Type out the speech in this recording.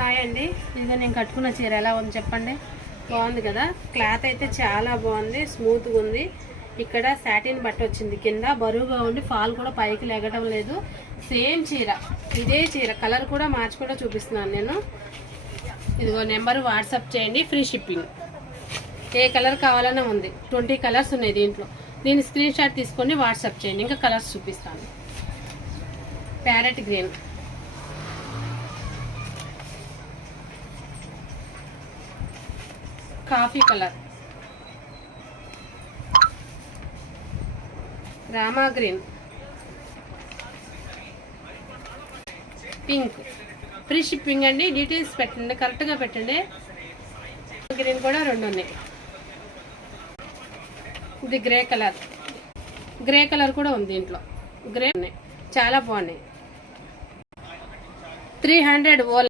Hi అండి, ఇదిగో నేను కట్టుకున్న చీర ఎలా ఉంది చెప్పండి. బాగుంది కదా. క్లాత్ అయితే చాలా బాగుంది, స్మూత్గా ఉంది. ఇక్కడ సాటిన్ బట్ట వచ్చింది, కింద బరువుగా ఉండి ఫాల్ కూడా పైకి లెగటం లేదు. సేమ్ చీర, ఇదే చీర కలర్ కూడా మార్చి కూడా చూపిస్తున్నాను నేను. ఇదిగో నెంబర్ వాట్సాప్ చేయండి, ఫ్రీ షిప్పింగ్. ఏ కలర్ కావాలన్నా ఉంది, 20 కలర్స్ ఉన్నాయి దీంట్లో. దీని స్క్రీన్ షాట్ తీసుకొని వాట్సాప్ చేయండి, ఇంకా కలర్స్ చూపిస్తాను. Parrot green, coffee colour, Rama green, pink. Free shipping అండి. డీటెయిల్స్ పెట్టండి, కరెక్ట్గా పెట్టండి. గ్రీన్ కూడా 2 ఉన్నాయి. ఇది గ్రే కలర్, గ్రే కలర్ కూడా ఉంది దీంట్లో. గ్రే ఉన్నాయి, చాలా బాగున్నాయి. 300